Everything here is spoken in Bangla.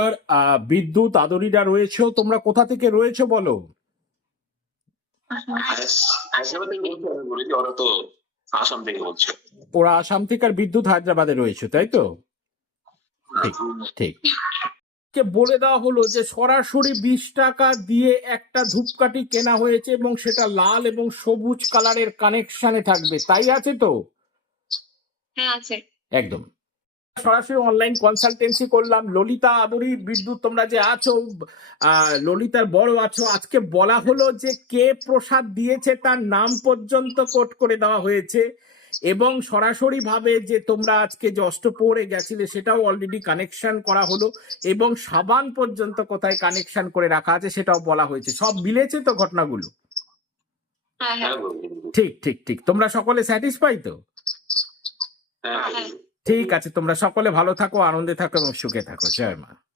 আর বিদ্যুৎ আদরিরা রয়েছো, তোমরা কোথা থেকে রয়েছো বলো? হায়দ্রাবাদ থেকে বলছি, আমি বলেছি ওরা তো আসাম থেকে বলছে। ওরা আসাম থেকে, আর বিদ্যুৎ হায়দ্রাবাদে রয়েছে, তাই তো? ঠিক ঠিক। কে বলে দেওয়া হলো যে সরাসরি 20 টাকা দিয়ে একটা ধূপকাঠি কেনা হয়েছে এবং সেটা লাল এবং সবুজ কালারের কানেকশনে থাকবে, তাই আছে তো? হ্যাঁ আছে। একদম। সরাসরি অনলাইন কনসালটেন্সি করলাম। ললিতা আদরি বিদ্যুৎ, তোমরা যে আছো, ললিতার বড় আছো, আজকে বলা হলো যে কে প্রসাদ দিয়েছে তার নাম পর্যন্ত কোট করে দেওয়া হয়েছে এবং সরাসরি ভাবে যে তোমরা আজকে যে অষ্টপ্রহরে গেছিলে সেটাও অলরেডি কানেকশন করা হলো এবং সাবান পর্যন্ত কোথায় কানেকশন করে রাখা আছে সেটাও বলা হয়েছে। সব মিলেছে তো ঘটনাগুলো? হ্যাঁ হ্যাঁ ঠিক ঠিক ঠিক। তোমরা সকলে স্যাটিসফাই তো? হ্যাঁ হ্যাঁ। ঠিক আছে, তোমরা সকলে ভালো থাকো, আনন্দে থাকো এবং সুখে থাকো। জয় মা।